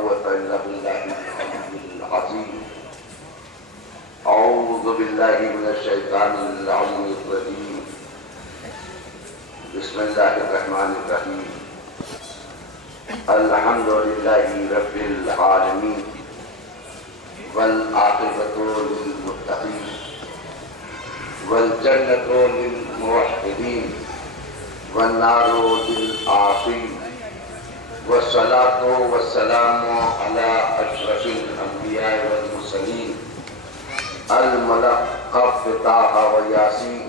قوة إلا بالله العلي العظيم. أعوذ بالله من الشيطان اللعين الرجيم. بسم الله الرحمن الرحيم. الحمد لله رب العالمين والعاقبة للمتقين والجنة للموحدين والنار للعاصين والصلاة والسلام على أشرف الأنبياء والمرسلين الملقب بطه وياسين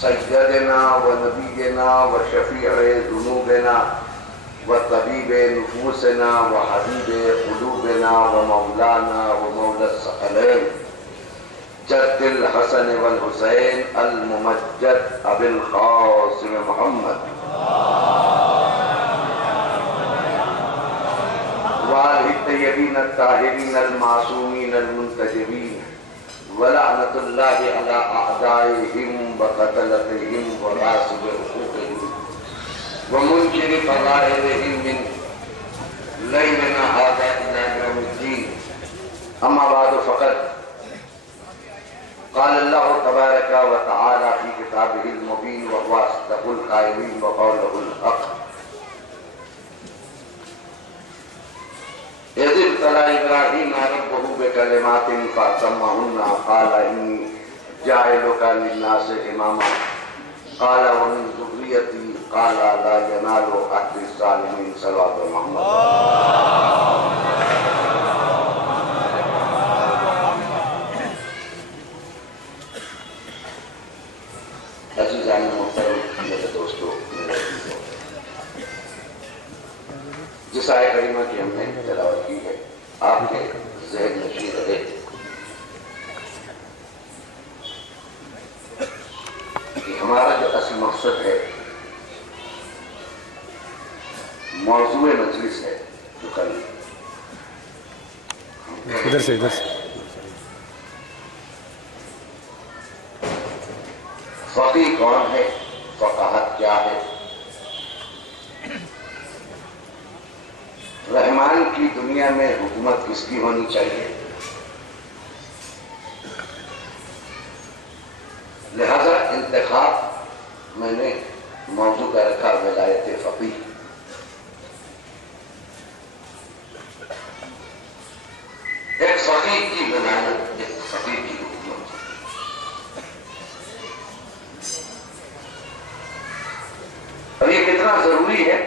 سيدنا ونبينا وشفيع ذنوبنا وطبيب نفوسنا وحبيب قلوبنا ومولانا ومولى الثقلين جد الحسن والحسين الممجد أبي القاسم محمد وآله الطيبين الطاهرين المعصومين المنتجبين ولعنة الله على أعدائهم وقتلتهم وغاصب حقوقهم ومنكر فضائلهم من ليلنا هذا إلى يوم الدين. أما بعد فقد قال الله تبارك وتعالى في كتابه المبين وهو أصدق القائلين وقوله الحق إذ ابتلى إبراهيم ربه بكلمات فأتمهن قال إني جاعلك للناس إماما قال ومن ذريتي قال لا ينال عهد الظالمين. صلوات محمد. عزیزان محترم میرے دوستو، جس آیت کریمہ کی ہم نے تلاوت کی ہے آپ کے ذہن نشین رہے کہ ہمارا جو اصل مقصد ہے موضوع مجلس ہے جو کل ادھر سے فقیہ کون ہے، فقاہت کیا ہے، رحمان کی دنیا میں حکومت کس کی ہونی چاہیے. لہذا انتخاب میں نے موضوع کا رکھا ولایت فقیہ. ایک فقیہ کی ولایت، ایک فقیہ کی حکومت. اور یہ کتنا ضروری ہے،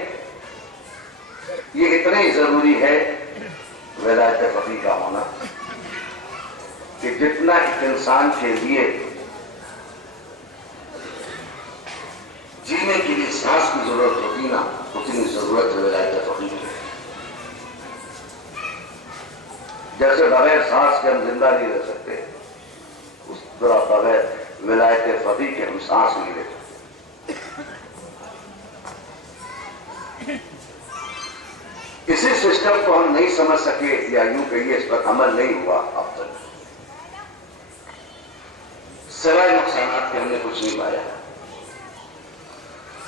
یہ اتنی ضروری ہے ولایت فقیہ کا ہونا کہ جتنا ایک انسان کے لیے جینے کے لیے سانس کی ضرورت ہوتی نا، اتنی ضرورت ہے ولایت فقیہ کی. جیسے بغیر سانس کے ہم زندہ نہیں رہ سکتے، اس طرح بغیر ولایت فقیہ کے ہم سانس نہیں لے سکتے. اسی سسٹم کو ہم نہیں سمجھ سکے یا یوں کہیے اس پر عمل نہیں ہوا اب تک، سوائے نقصانات کے ہم نے کچھ نہیں پایا.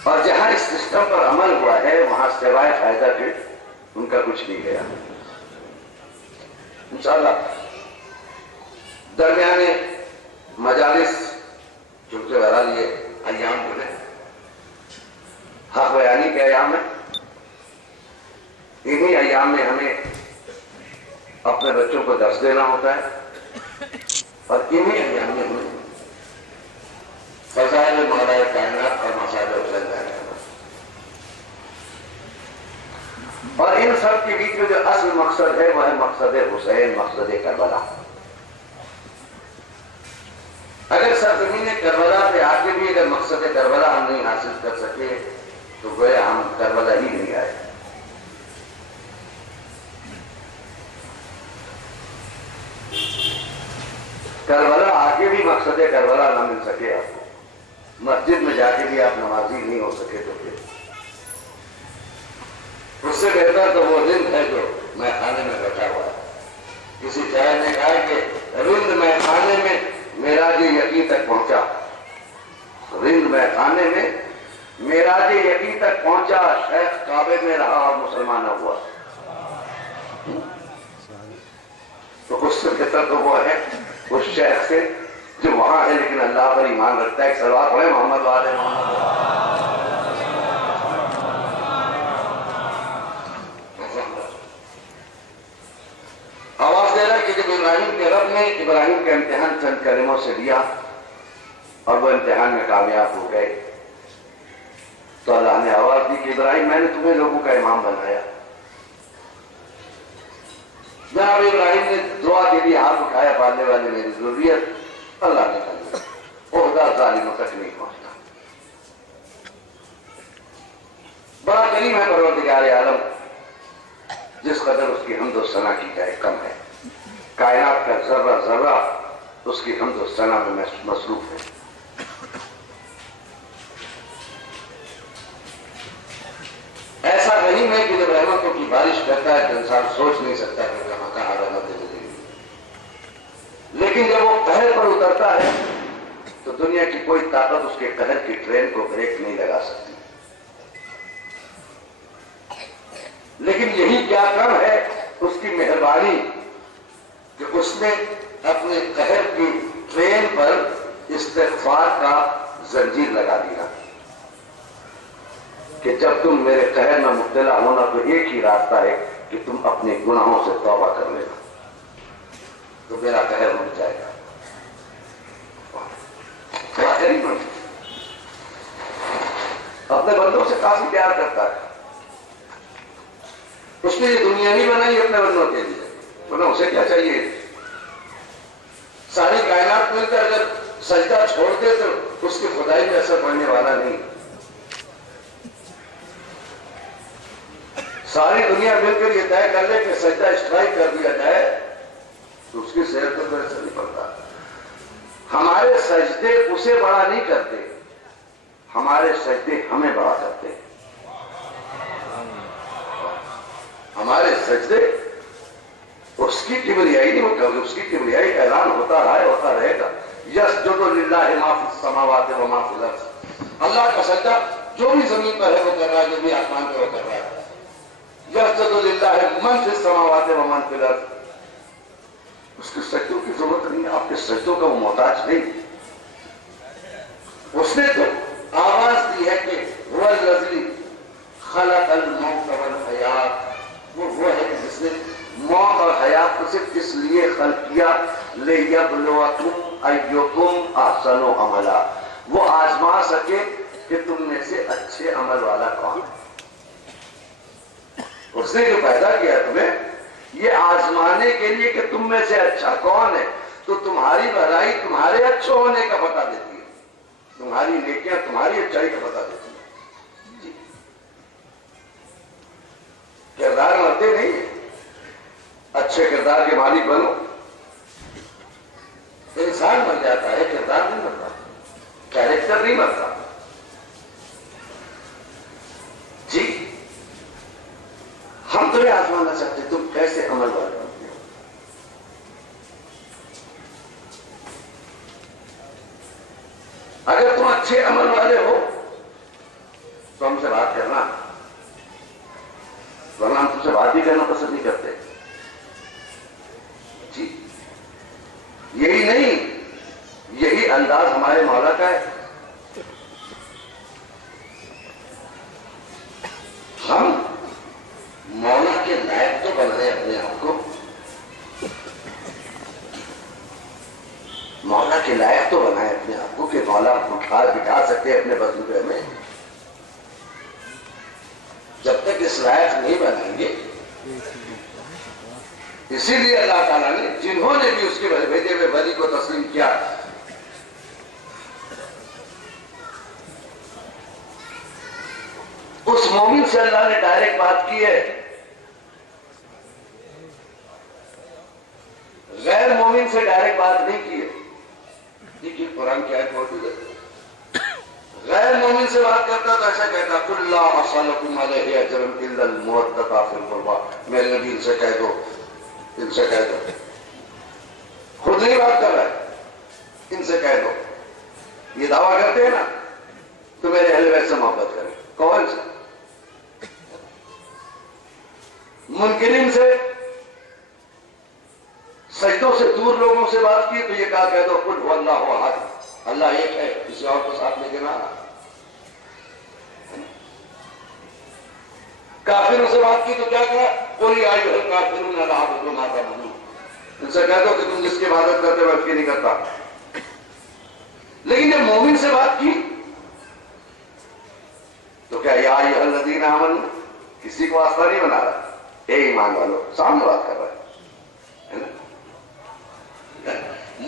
اور جہاں اس سسٹم پر عمل ہوا ہے وہاں سوائے فائدہ کے ان کا کچھ نہیں گیا. انشاءاللہ درمیانے مجالس چونکہ بہرحال یہ ایام جو ہے حق بیانی کے ایام ہے، انہی ایام میں ہمیں اپنے بچوں کو درس دینا ہوتا ہے اور انہی ایام میں ہمیں فضائل مولا کائنات اور مسائل حسین بیان کرنا. اور ان سب کے بیچ میں جو اصل مقصد ہے وہ ہے مقصد حسین، مقصد کربلا. اگر سرزمین کربلا پہ آگے بھی اگر مقصد کربلا ہم نہیں حاصل کر سکے تو گویا ہم کربلا ہی نہیں آئے. کربلا آگے بھی مقصد کربلا نہ مل سکے آپ کو، مسجد میں جا کے بھی آپ نمازی نہیں ہو سکے تو پھر اس سے بہتر تو وہ رند ہے جو میں خانے میں بیٹھا ہوا ہے. کسی شاعر نے کہا کہ رند میں خانے میں معراج یقین تک پہنچا، رند میں خانے میں معراج یقین تک پہنچا، شیخ کعبے میں رہا اور مسلمان ہوا. تو اس سے بہتر تو وہ ہے اس شیخ سے جو وہاں ہے لیکن اللہ پر ایمان رکھتا ہے. ایک صلوات پڑھیں محمد والے محمد. آواز دے رہا ہے کہ جب ابراہیم کے رب نے ابراہیم کا امتحان چند کلموں سے لیا اور وہ امتحان میں کامیاب ہو گئے تو اللہ نے آواز دی کہ ابراہیم میں نے تمہیں لوگوں کا امام بنایا. جناب ابراہیم نے دعا کے لیے ہاتھ اٹھایا پالنے والے میری ضروریت اللہ نے کر دیا. عہدہ ظالموں تک نہیں پہنچتا. بڑا کریم ہے پروردگار عالم جس قدر اس کی حمد و ثنا کی جائے کم ہے. کائنات کا ذرہ ذرہ اس کی حمد و ثنا میں مصروف ہے. ایسا نہیں ہے کہ جب رحمتوں کی بارش کرتا ہے تو انسان سوچ نہیں سکتا کہ کہاں کہاں رحمتیں ملیں گی. لیکن جب وہ قہر پر اترتا ہے تو دنیا کی کوئی طاقت اس کے قہر کی ٹرین کو بریک نہیں لگا سکتی. لیکن یہی کیا کم ہے اس کی مہربانی کہ اس نے اپنے قہر کی ٹرین پر استغفار کا زنجیر لگا دیا کہ جب تم میرے قہر میں مبتلا ہونا تو ایک ہی راستہ ہے کہ تم اپنے گناہوں سے توبہ کر لینا تو میرا قہر مٹ جائے گا. اپنے بندوں سے کافی پیار کرتا ہے. اس نے یہ دنیا نہیں بنائی اپنے بندوں کے لیے ورنہ اسے کیا چاہیے. ساری کائنات مل کر اگر سجدہ چھوڑتے تو اس کی خدائی میں اثر پڑنے والا نہیں. ساری دنیا مل کر یہ طے کر لے کہ سجدہ اسٹرائک کر دیا جائے تو اس کی صحت پر اثر نہیں پڑتا. ہمارے سجدے اسے بڑا نہیں کرتے, ہمارے سجدے ہمیں بڑا کرتے. ہمارے سجدے اس کی کبریائی نہیں ہوتا, اس کی کبریائی کا اعلان ہوتا رہے گا. یسجد للہ ما فی السماوات و ما فی الارض. اللہ کا سجدہ جو بھی زمین پر ہے وہ کر رہا ہے, جو بھی آسمان پر وہ کر رہا ہے. یسجد للہ من فی السماوات و من فی الارض. اس کے سجدوں کی ضرورت نہیں, آپ کے سجدوں کا وہ محتاج نہیں. اس نے تو آواز دی ہے کہ هو الذی خلق الموت والحیات. وہ ہے جس نے موت اور حیات کو صرف اس لیے خلق کیا لِیَبْلُوَکُمْ أَيُّکُمْ أَحْسَنُ عَمَلًا, وہ آزما سکے کہ تم میں سے اچھے عمل والا کون ہے. اس نے جو پیدا کیا تمہیں یہ آزمانے کے لیے کہ تم میں سے اچھا کون ہے, تو تمہاری بھلائی تمہارے اچھے ہونے کا پتہ دیتی ہے, تمہاری نیکیاں تمہاری اچھائی کا پتہ دیتی ہے. کردار مرتے نہیں ہیں, اچھے کردار کے مالک بنو. انسان مر جاتا ہے, کردار نہیں مرتا, کیریکٹر نہیں مرتا. جی ہم تمہیں آزما نہ سکتے تم کیسے عمل والے بنتے ہو. اگر تم اچھے عمل والے ہو تو ہم سے بات کرنا, ورنہ ہم تم سے بات ہی کرنا پسند نہیں کرتے. جی یہی نہیں, یہی انداز ہمارے مولا کا ہے. ہم مولا کے لائق تو بنائے اپنے آپ کو, مولا کے لائق تو بنائے اپنے آپ کو کہ مولا بٹھا سکتے اپنے بزرگے میں. جب تک اس لائق نہیں بنائیں گے, اسی لیے اللہ تعالیٰ نے جنہوں نے بھی اس کے بھیجے ہوئے ولی کو تسلیم کیا اس مومن سے اللہ نے ڈائریکٹ بات کی ہے, غیر مومن سے ڈائریکٹ بات نہیں کی ہے. دیکھیے قرآن کی آیت موجود ہے, غیر مومن سے بات کرتا تو ایسا کہتا قُلْ لَا أَسْأَلُكُمْ عَلَيْهِ أَجْرًا إِلَّا الْمَوَدَّةَ فِي الْقُرْبَىٰ. میرے نبی ان سے کہہ دو, ان سے کہہ دو, خود نہیں بات کر رہا ہے, ان سے کہہ دو. یہ دعویٰ کرتے ہیں نا تو میرے اہل بیت سے محبت کریں. کون سے؟ منکرین سے دور لوگوں سے بات کی تو یہ کہا کہہ دو قل هو اللہ احد، اللہ ایک ہے، کسی اور کو ساتھ لے کے نہ آنا۔ کافروں سے بات کی تو کیا کہا قل یا ایھا الکافرون لا اعبد ما تعبدون، ان سے کہہ دو کہ تم جس کی عبادت کرتے ہو اس کی نہیں کرتا۔ لیکن جب مومن سے بات کی تو کیا یا ایھا الذین آمنوا، کسی کو واسطہ نہیں بنا رہا، اے ایمان والو، سامنے بات کر رہا ہے نا؟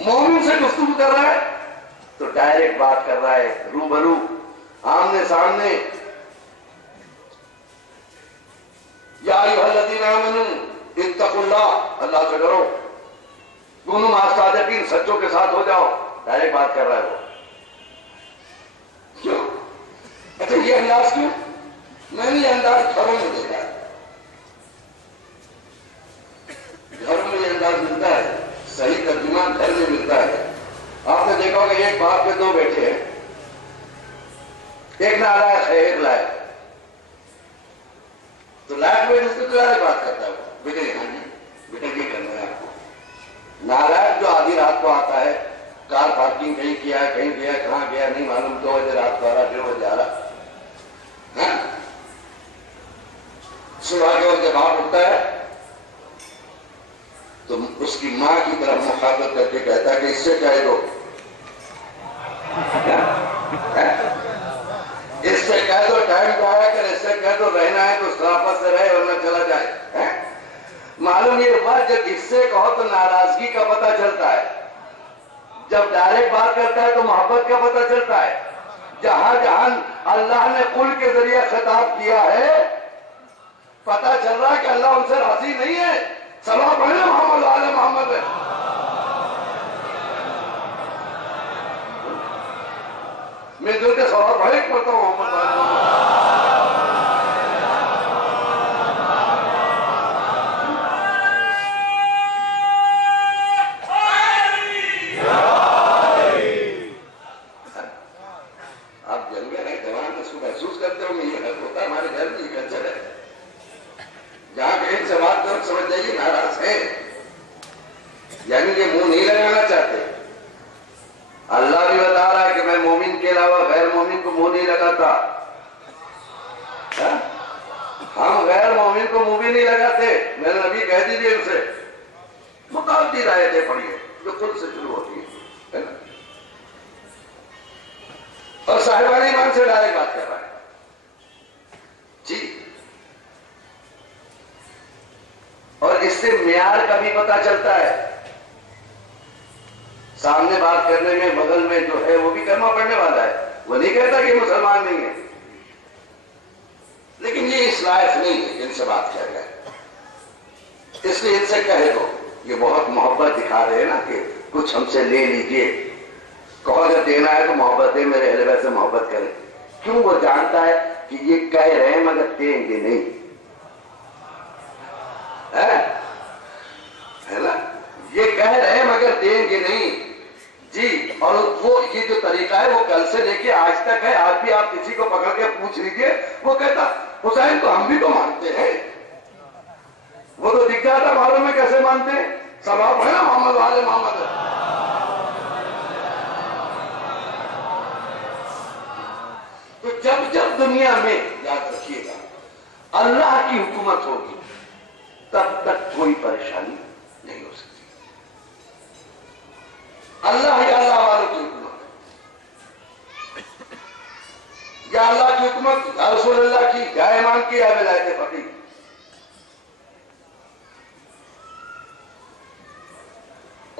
مومن سے گفتگو کر رہا ہے تو ڈائریکٹ بات کر رہا ہے، روبرو، آمنے سامنے۔ یا ایھا الذین آمنوا اتقوا اللہ، اللہ سے ڈرو، کونوا مع الصادقین، سچوں کے ساتھ ہو جاؤ، ڈائریکٹ بات کر رہا ہے وہ۔ کیوں؟ اچھا یہ انداز کیوں؟ میں نے یہ انداز گھروں میں دیکھا ہے، گھروں میں یہ انداز ملتا ہے، صحیح ترجمہ گھر میں ملتا ہے۔ آپ نے دیکھا ہوگا ایک باپ کے دو بیٹے ہیں، ایک نالائق ہے ایک لائق، تو لائق میں جس کو ڈائریکٹ بات کرتا ہے وہ، بیٹے ہاں جی بیٹا یہ کرنا ہے آپ کو۔ نالائق جو آدھی رات کو آتا ہے، کار پارکنگ کہیں کیا ہے، کہیں گیا، کہاں گیا نہیں معلوم، 2 بجے رات کو آ رہا، 1:30 بجے آ رہا، صبح کے وقت جب آپ اٹھتا ہے تو اس کی ماں کی طرف مخاطب کر کے کہتا ہے کہ اس سے کہہ دو، اس سے کہہ دو ٹائم کو آیا کر، اس سے کہہ دو رہنا ہے تو شرافت سے رہے ورنہ چلا جائے۔ معلوم یہ بات جب اس سے کہو تو ناراضگی کا پتہ چلتا ہے، جب ڈائریکٹ بات کرتا ہے تو محبت کا پتہ چلتا ہے۔ جہاں جہاں اللہ نے قل کے ذریعے خطاب کیا ہے، پتہ چل رہا ہے کہ اللہ ان سے راضی نہیں ہے۔ صلوات پڑھیں محمد وعلی محمد۔ میں دل کے صلوات پڑھیں پڑھتا ہوں محمد وعلی محمد۔ آپ جنگ میں رہے جوان اس کو محسوس کرتے ہو کہ یہ ہوتا ہے ہمارے گھر میں، یہ کلچر ہے۔ جہاں کہ ان سے بات کرو سمجھ جائیے ناراض ہے، یعنی کہ منہ نہیں لگانا چاہتے۔ اللہ بھی بتا رہا ہے کہ میں مومن کے علاوہ غیر مومن کو منہ نہیں لگاتا۔ ہم غیر مومن کو منہ بھی نہیں لگاتے، میرے نبی کہہ دیجیے ان سے، متعدد آیتیں پڑھیے جو خود سے شروع ہوتی ہے نا؟ اور صاحبان ایمان سے ڈائریکٹ بات کر رہا ہے جی۔ اور اس سے معیار کا بھی پتہ چلتا ہے، سامنے بات کرنے میں بغل میں جو ہے وہ بھی کلمہ پڑھنے والا ہے، وہ نہیں کہتا کہ مسلمان نہیں ہے، لیکن یہ اس لائق نہیں ہے ان سے بات کیا جائے، اس لیے ان سے کہہ دو۔ یہ بہت محبت دکھا رہے ہیں نا کہ کچھ ہم سے لے لیجئے، کہو اگر دینا ہے تو محبت ہے، میرے اہل بیت سے محبت کریں۔ کیوں؟ وہ جانتا ہے کہ یہ کہہ رہے ہیں مگر دیں گے نہیں، ہے نا؟ یہ کہہ رہے ہیں مگر دیں گے نہیں جی۔ اور وہ یہ جو طریقہ ہے وہ کل سے لے کے آج تک ہے، آج بھی آپ کسی کو پکڑ کے پوچھ لیجئے، وہ کہتا حسین تو ہم بھی تو مانتے ہیں، وہ تو دکھ جاتا معلوم ہے کیسے مانتے ہیں۔ ثواب ہے نا محمد وعلی محمد۔ تو جب جب دنیا میں یاد رکھیے گا اللہ کی حکومت ہوگی تب تک کوئی پریشانی نہیں ہو سکتی۔ اللہ یا اللہ والوں کی حکومت، یا اللہ کی حکومت، یا رسول اللہ کی، یا امام کی، یا ولایت فقیہ۔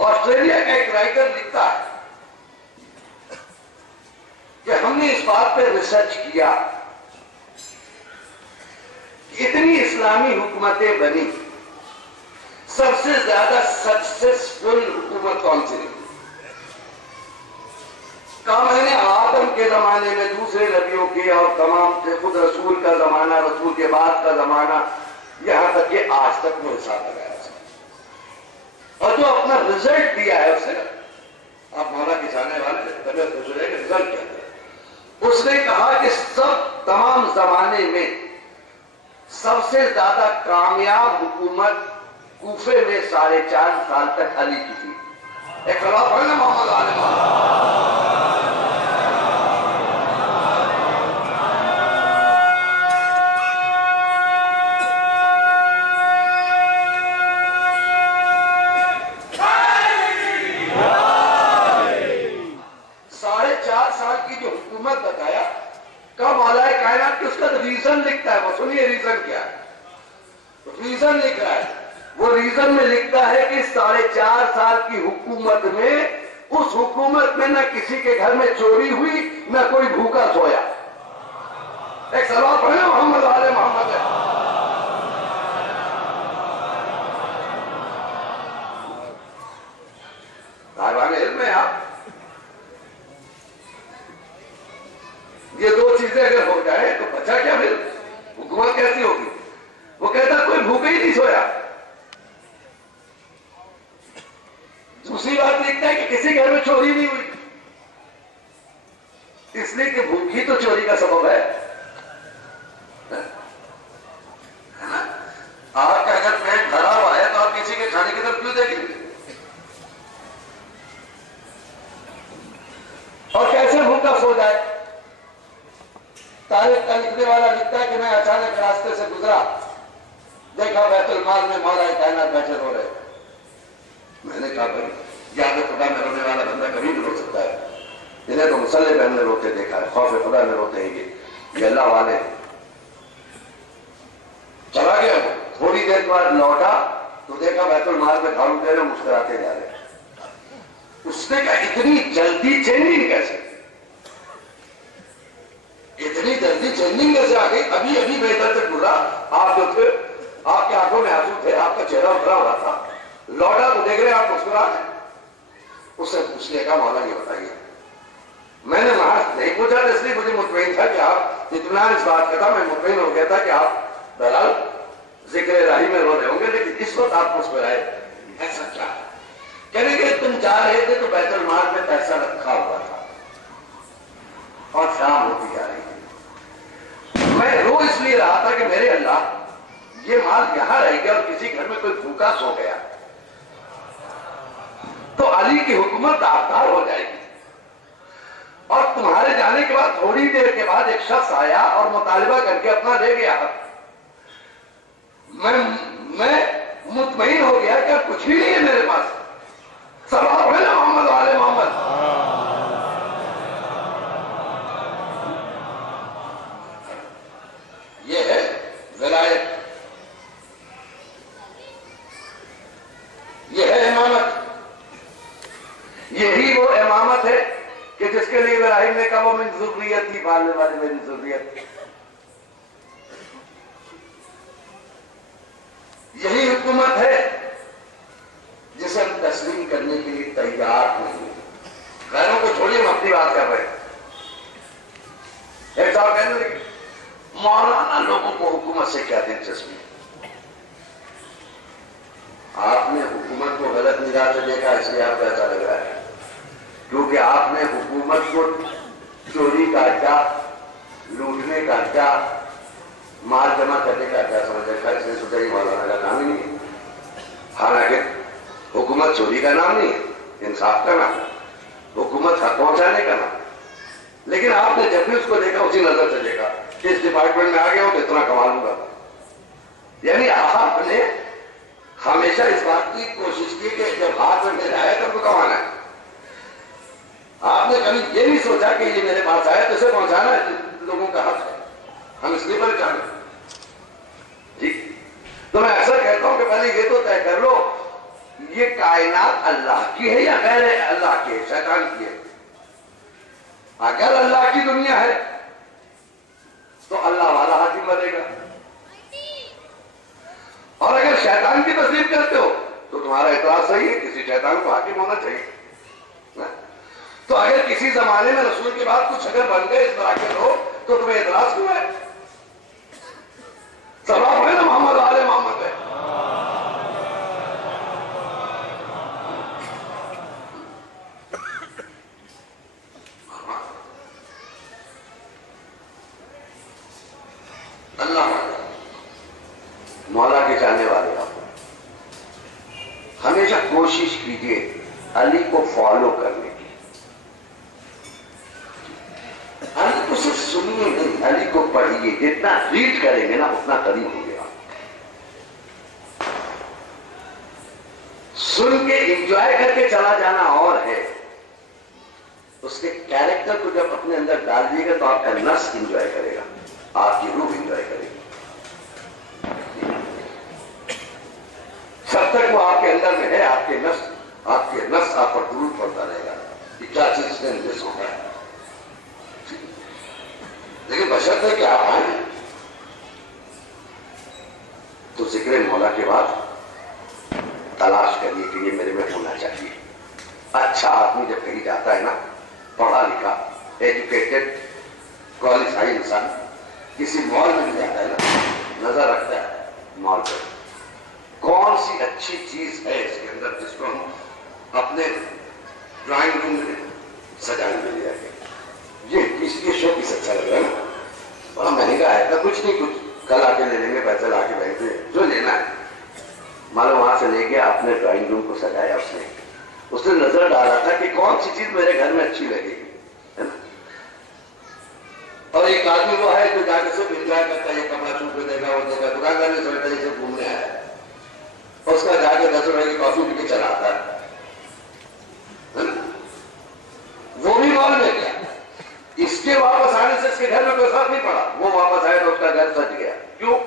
آسٹریلیا کا ایک رائٹر لکھتا ہے کہ ہم نے اس بات پہ ریسرچ کیا کہ اتنی اسلامی حکومتیں بنی، سب سے زیادہ سکسیسفل حکومت کون سی رہی؟ کہا میں نے آدم کے زمانے میں، دوسرے نبیوں کے، اور تمام خود رسول کا زمانہ، رسول کے بعد کا زمانہ، یہاں تک کہ آج تک وہ حساب لگایا ہے، اور جو اپنا رزلٹ دیا ہے اسے، آپ مولا کے جانے والے طبیعت خوش ہو جائے کہ رزلٹ کیا ہے، اس نے کہا کہ سب تمام زمانے میں سب سے زیادہ کامیاب حکومت کوفے میں 4.5 سال تک علی کی تھی۔ ایک صلوات پڑھیں نا محمد آل محمد. بتایا کا مولا کائنات کی اس کا ریزن لکھتا ہے. وہ سنیے ریزن کیا ہے. ریزن لکھ رہا ہے. وہ ریزن میں لکھتا ہے کہ 4.5 سال کی حکومت میں اس حکومت میں نہ کسی کے گھر میں چوری ہوئی نہ کوئی بھوکا سویا. ایک صلوات پڑھیں محمد آل محمد ہے. صاحبان علم ہے آپ. یہ 2 چیزیں اگر ہو جائے تو بچا کیا پھر؟ حکومت کیسی ہوگی؟ وہ کہتا کوئی بھوکا ہی نہیں سویا. دوسری بات لکھتا ہے کہ کسی گھر میں چوری نہیں ہوئی، اس لیے کہ بھوک ہی تو چوری کا سبب ہے. آپ کا اگر پیٹ بھرا ہوا ہے تو آپ کسی کے کھانے کی طرف کیوں دیکھیں گے؟ اور کیسے بھوکا سو جائے؟ تاریخ کا لکھنے والا لکھتا ہے کہ میں اچانک راستے سے گزرا، دیکھا بیت المال میں مولا کائنات بیٹھے رو رہے. میں نے کہا بھائی یاد خدا میں رونے والا بندہ کبھی نہیں رو سکتا ہے. انہیں تو مسلح پہننے روتے دیکھا ہے، خوف خدا میں روتے ہیں یہ اللہ والے. چلا گیا. تھوڑی دیر بعد لوٹا تو دیکھا بیت المال میں جھاڑو دے رہے مسکراتے جا رہے. اس نے کہا اتنی جلدی چینجنگ کیسے؟ اتنی جلدی چینجنگ کیسے آ گئی؟ ابھی ابھی بہتر سے گزرا. آپ جو تھے آپ کی آنکھوں میں آنسو تھے، آپ کا چہرہ اترا ہوا تھا. لوٹا تو دیکھ رہے آپ مسکرا رہے. اس سے پوچھ لیا کہ مولا یہ بتائیے. میں نے وہاں نہیں پوچھا اس لیے مجھے مطمئن تھا کہ آپ اطمینان اس بات کا تھا. میں مطمئن ہو گیا تھا کہ آپ بہرحال ذکر الہی میں رو رہے ہوں گے، لیکن اس وقت آپ مسکرائے. ایسا کیا؟ کہنے کہ تم جا رہے تھے تو بیت المال میں پیسہ رکھا ہوا تھا اور شام ہوتی جا رہی تھی. میں رو اس لیے رہا تھا کہ میرے اللہ یہ مال یہاں رہ گیا اور کسی گھر میں کوئی بھوکا سو گیا تو علی کی حکومت داغدار ہو جائے گی. اور تمہارے جانے کے بعد تھوڑی دیر کے بعد ایک شخص آیا اور مطالبہ کر کے اپنا دے گیا. میں مطمئن ہو گیا کہ اب کچھ بھی نہیں ہے میرے پاس. صلوات پڑھیں محمد آل محمد. یہ ہے ولایت، یہ ہے امامت. یہی وہ امامت ہے کہ جس کے لیے ابراہیم نے کہا وہ من ذریتی پالنے والے میری ذریت. یہی حکومت ہے جسے ہم تسلیم کرنے کے لیے تیار نہیں. غیروں کو چھوڑیے، ہم اپنی بات کر رہے ہیں. ایک صاحب کہنے لگے مولانا لوگوں کو حکومت سے کیا دلچسپی؟ آپ نے حکومت کو غلط نگاہ سے دیکھا اس لیے آپ کو ایسا لگ رہا ہے، کیونکہ آپ نے حکومت کو چوری کا اڈا، لوٹنے کا اڈا، مال جمع کرنے کا اڈا سمجھا. اس نے سوچا یہ مولانا کا کام ہی نہیں ہے. حالانکہ حکومت چوری کا نام نہیں ہے، انصاف کا نام ہے. حکومت حق پہنچانے کا نام. لیکن آپ نے جب بھی اس کو دیکھا اسی نظر سے دیکھا کہ اس ڈپارٹمنٹ میں آ گیا ہوں تو اتنا کما لوں گا. یعنی آپ نے ہمیشہ اس بات کی کوشش کی کہ جب ہاتھ میں میرا آیا تب کو کمانا ہے. آپ نے کبھی یہ نہیں سوچا کہ یہ میرے پاس آیا تو اسے پہنچانا ہے. لوگوں کا حق ہے، ہم اس لیے پریشان ہیں. جی تو میں ایسا کہتا ہوں کہ پہلے یہ تو طے کر لو یہ کائنات اللہ کی ہے یا غیر اللہ کی ہے، شیطان کی ہے. اگر اللہ کی دنیا ہے تو اللہ والا حاکم بنے گا، اور اگر شیطان کی تصدیق کرتے ہو تو تمہارا اعتراض صحیح ہے، کسی شیطان کو حاکم ہونا چاہیے. تو اگر کسی زمانے میں رسول کے بعد کچھ اگر بن گئے اس طرح کے لوگ تو تمہیں اعتراض کیوں ہے؟ صلوات پڑھیں نا محمد آل محمد ہے. اللہ مولا کے چاہنے والے آپ ہمیشہ کوشش کیجیے علی کو فالو کرنے کی. علی کو صرف سنیے نہیں، علی کو پڑھیے. جتنا ریڈ کریں گے نا اتنا قریب ہو گیا. سن کے انجوائے کر کے چلا جانا اور ہے، اس کے کیریکٹر کو جب اپنے اندر ڈال دیے گا تو آپ کا نفس انجوائے کرے گا، آپ کی روح انجوائے کرے گی. جب تک وہ آپ کے اندر میں ہے، آپ کے نفس آپ پر درود پڑتا رہے گا کہ کیا چیز اس نے مجھے سوچا ہے. لیکن بشرط ہے کہ آپ آئیں تو ذکر مولا کے بعد تلاش کریے کہ یہ میرے میں ہونا چاہیے. اچھا آدمی جب کہیں جاتا ہے نا، پڑھا لکھا ایجوکیٹڈ کوالیفائی انسان کسی مال میں بھی جاتا ہے نا، نظر رکھتا ہے مال پہ کون سی اچھی چیز ہے اس کے اندر جس کو ہم اپنے ڈرائنگ روم میں سجانے میں لے آئے. یہ شو پیس اچھا لگ رہا ہے نا، بڑا مہنگا ہے تو کچھ نہیں، کچھ کل آ کے لے لیں گے، پیسے لا کے بینک میں جو لینا ہے. معلوم وہاں سے لے گیا، اپنے ڈرائنگ روم کو سجایا. اس نے نظر ڈالا تھا کہ کون سی چیز میرے گھر میں اچھی لگے گی، ہے نا. اور ایک آدمی وہ ہے جو جا کے صرف انجوائے کرتا ہے، یہ کپڑا چھو کے دے گا، وہ دے گا، دکاندار نے سمجھتا ہے صرف گھومنے آیا ہے، اور اس کا جا کے 10 روپے کی کافی پی کے چلا آتا ہے. وہ بھی مال میں گیا، اس کے واپس آنے سے اس کے گھر میں کوئی فرق نہیں پڑا. وہ واپس آیا تو اس کا گھر سج گیا. کیوں؟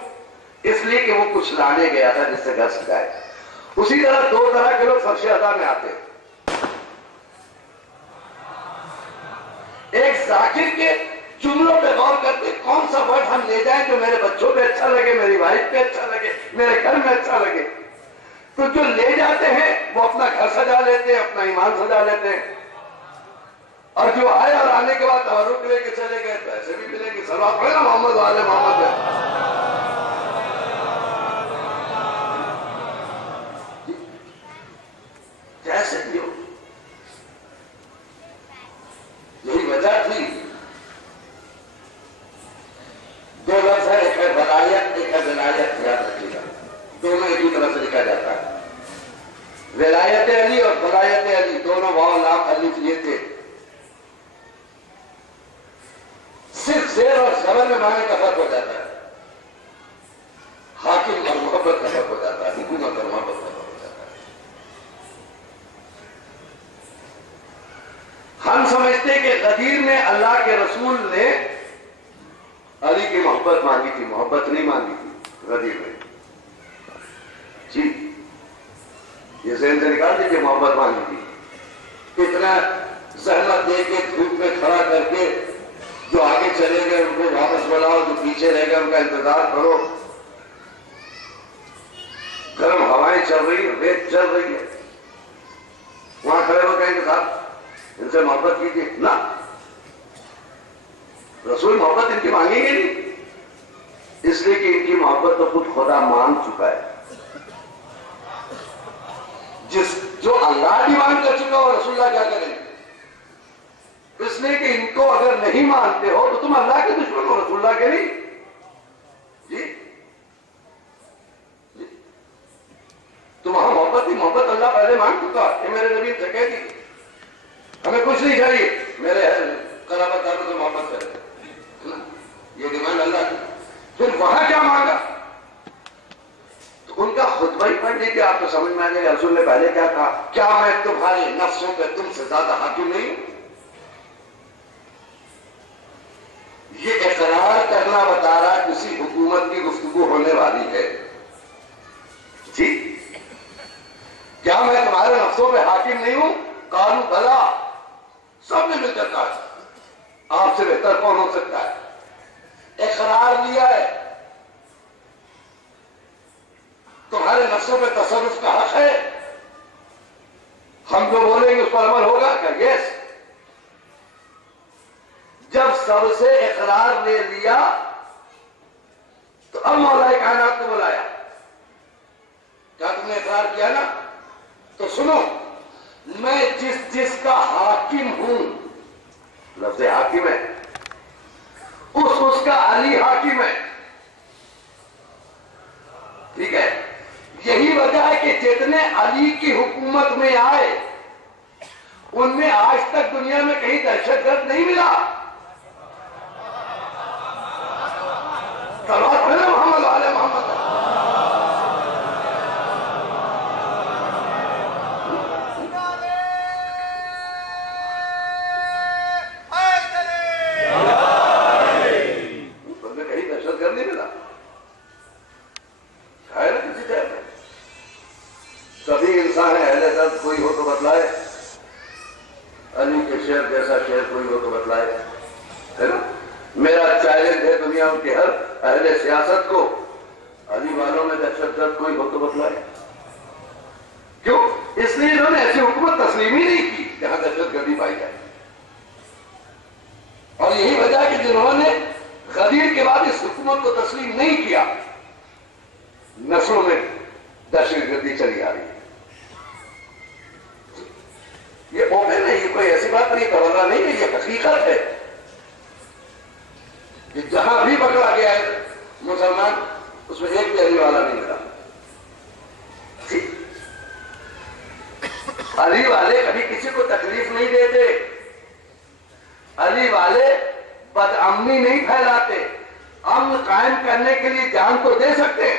اس لیے کہ وہ کچھ لانے گیا تھا جس سے گھر سجائے. اسی طرح دو طرح کے لوگ فرش ادا میں آتے ہیں. ایک ذاکر کے جملوں پہ غور کرتے کون سا ورڈ ہم لے جائیں جو میرے بچوں پہ اچھا لگے، میری وائف پہ اچھا لگے، میرے گھر میں اچھا لگے. تو جو لے جاتے ہیں وہ اپنا گھر سجا لیتے ہیں، اپنا ایمان سجا لیتے ہیں. اور جو آئے اور آنے کے بعد تبرک لے کے چلے گئے، پیسے بھی ملیں گے. سلوات پڑھے نا محمد والے محمد ہے. کیسے کیوں؟ یہی وجہ تھی. دو لفظ ہے، ایک ہے ولایت، ایک ہے ولایت. یاد رکھیے گا، دونوں ایک ہی طرح سے لکھا جاتا ہے. ولایت علی اور ولایت علی دونوں واو لام الف یہ تھے. صرف زیر اور زبر میں معنی کا فرق ہو جاتا ہے. حاکم اور محبت کا فرق ہو جاتا ہے، حکومت اور محبت کا فرق ہو جاتا ہے. ہم سمجھتے کہ غدیر میں اللہ کے رسول نے علی کی محبت مانگی تھی، محبت نہیں مانگی تھی غدیر میں. جی یہ ذہن سے نکال دیجیے، محبت مانگی تھی. اتنا زحمت دے کے دھوپ میں کھڑا کر کے جو آگے چلے گئے ان کو واپس بلاؤ، جو پیچھے رہ گئے ان کا انتظار کرو. گرم ہوائیں چل رہی ہیں، ریت چل رہی ہے، وہاں کھڑے ہو کہیں کہ صاحب ان سے محبت کیجیے. نہ، رسول محبت ان کی مانگیں گے نہیں، اس لیے کہ ان کی محبت تو خود خدا مان چکا ہے. جو اللہ ڈیمانڈ کر چکا ہو رسول اللہ کیا کریں گے؟ اس لیے کہ ان کو اگر نہیں مانتے ہو تو تم اللہ کے دشمن ہو، رسول اللہ کے نہیں. جی تو وہاں محبت ہی محبت اللہ پہلے مانگ چکا کہ میرے نبی سے کہہ دی ہمیں کچھ نہیں چاہیے، میرے قرابت داروں سے محبت کرے. یہ ڈیمانڈ اللہ کی. پھر وہاں کیا مانگا؟ تو ان کا خطبہ ہی پڑھ لیجیے، آپ تو سمجھ میں آ جائے گا رسول نے پہلے کیا کہا. کیا میں تمہارے نفسوں پہ تم سے زیادہ حاکم نہیں ہوں؟ یہ اقرار کرنا بتا رہا کسی حکومت کی گفتگو ہونے والی ہے. جی کیا میں تمہارے نفسوں پہ حاکم نہیں ہوں؟ قالوا بلا، سب نے مل کر کہا آپ سے بہتر کون ہو سکتا ہے. اقرار لیا ہے، تمہارے نفسوں پہ تصرف کا حق ہے، ہم جو بولیں گے اس پر عمل ہوگا کہ یس. جب سب سے اقرار لے لیا تو اب مولا کائنات کو بلایا. کیا تم نے اقرار کیا نا؟ تو سنو، میں جس کا حاکم ہوں، لفظ حاکم ہے، اس کا علی حاکم ہے. ٹھیک ہے، یہی وجہ ہے کہ جتنے علی کی حکومت میں آئے ان میں آج تک دنیا میں کہیں دہشت گرد نہیں ملا. صلوات پڑھیں محمد علیہ محمد. ان میں کہیں دہشت گرد نہیں ملا. ہے نا کسی شہر میں سبھی انسان ہے. اہل درد کوئی ہو تو بتلائے. علی کے شہر جیسا شہر کوئی ہو تو بتلائے. ہے نا. میرا چیلنج ہے دنیا کے ہر اہل سیاست کو, علی والوں میں دہشت گرد کوئی ہو تو بتلائے. کیوں؟ اس لیے انہوں نے ایسی حکومت تسلیم ہی نہیں کی جہاں دہشت گردی پائی جائے. اور یہی وجہ کہ جنہوں نے غدیر کے بعد اس حکومت کو تسلیم نہیں کیا, نسلوں میں دہشت گردی چلی آ رہی ہے. یہ اوپن ہے, یہ کوئی ایسی بات نہیں, تولہ نہیں ہے, یہ حقیقت ہے کہ جہاں بھی پکڑا گیا ہے مسلمان, اس میں ایک بھی علی والا نہیں ملا. علی والے کبھی کسی کو تکلیف نہیں دیتے. علی والے بدامنی نہیں پھیلاتے. امن قائم کرنے کے لیے جان تو دے سکتے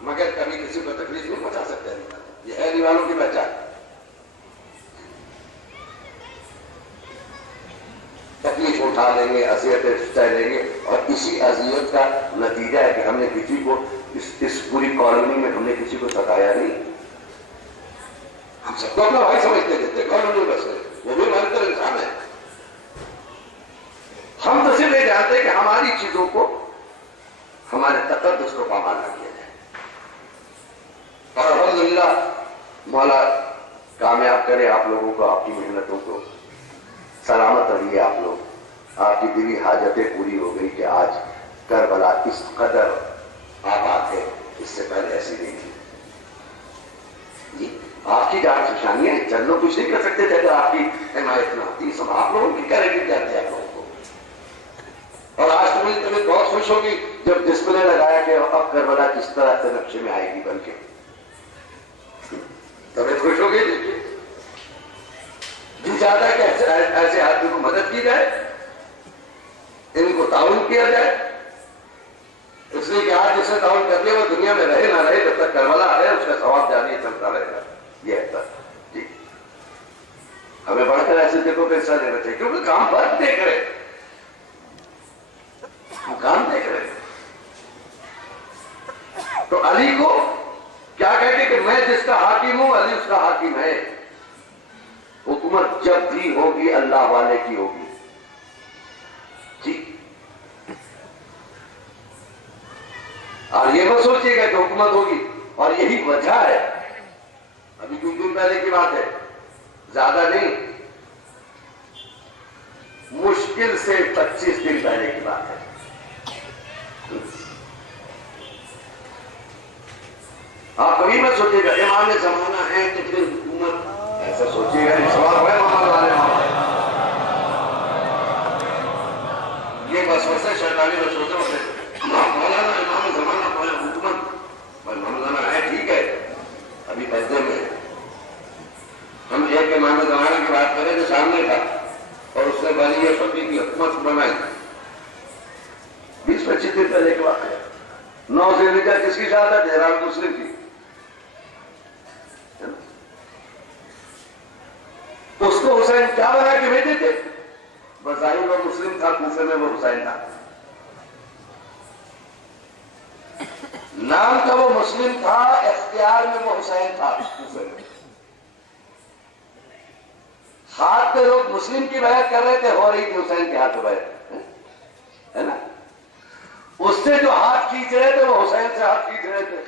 مگر کبھی کسی کو تکلیف نہیں پہنچا سکتے. یہ ہے علی والوں کی پہچان. تکلیف اٹھا لیں گے, اذیتیں سہ لیں گے, اور اسی اذیت کا نتیجہ ہے کہ ہم نے کسی کو اس پوری کالونی میں ہم نے کسی کو ستایا نہیں. ہم سب کو اپنا بھائی سمجھتے تھے کالونی میں بس گئے, وہ بھی ہماری طرح انسان ہے. ہم تو صرف یہ جانتے کہ ہماری چیزوں کو, ہمارے تقدس کو پامال نہ کیا جائے. اور الحمدللہ مولا کامیاب کرے آپ لوگوں کو, آپ کی محنتوں کو سلامت رہیے. آپ لوگ, آپ کی دلی حاجتیں پوری ہو گئی کہ آج کربلا اس قدر آباد ہے, اس سے پہلے ایسی نہیں تھی. جی آپ کی جان نشانیاں ہیں, چلو کچھ نہیں کر سکتے تھے اگر آپ کی حمایت نہ ہوتی. سب آپ لوگوں کی کریڈٹ جاتے ہیں آپ لوگوں کو. اور آج تو مجھے طبیعت بہت خوش ہوگی جب ڈسپلے لگایا کہ اب کربلا کس طرح سے نقشے میں آئے گی بن کے. طبیعت خوش ہو گئی. دیکھیے جی چاہتا ہے کہ ایسے آدمی کو مدد کی جائے, ان کو تعاون کیا جائے, اس لیے کہ آج جس نے تعاون کر دیا وہ دنیا میں رہے نہ رہے, جب تک کربلا ہے اس کا ثواب جاری چلتا رہے گا. یہ ہے سر جی. ہمیں بڑھ کر ایسے دیکھو کہ حصہ لینا چاہیے, کیونکہ کام بہت دیکھ رہے, ہم کام دیکھ رہے. تو علی کو کیا کہتے کہ میں جس کا حاکم ہوں علی اس کا حاکم ہے. حکومت جب بھی ہوگی اللہ والے کی ہوگی. جی اور یہ مت سوچیے گا کہ حکومت ہوگی, اور یہی وجہ ہے, ابھی کچھ دن پہلے کی بات ہے, زیادہ نہیں, مشکل سے 25 دن پہلے کی بات ہے. آپ کبھی مت سوچیے گا امام زمانہ ہے تو پھر حکومت, ایسا سوچیے گا. سوال ہے محمد والے یہ وسوسے شیطانی وسوسے ہوتے ہیں. مولانا امام زمانہ حکومت مولانا ہے, ٹھیک ہے, ابھی پردے میں ہم ایک امام زمانہ کی بات کریں جو سامنے تھا اور اس نے ولی فقیہ کی حکومت بنائی. 20-25 دن پہلے کی بات ہے. 9 ذوالحجہ کس کی شہادت ہے؟ حرام مسلم کی. اس کو حسین کیا بنا کے بھیجے تھے؟ بظاہر وہ مسلم تھا, کوفے میں وہ حسین تھا. نام کا وہ مسلم تھا, اختیار میں وہ حسین تھا. کوفے میں ہاتھ پہ لوگ مسلم کی بیعت کر رہے تھے, ہو رہی تھی حسین کے ہاتھ پہ بیعت, ہے نا. اس سے جو ہاتھ کھینچ رہے تھے وہ حسین سے ہاتھ کھینچ رہے تھے.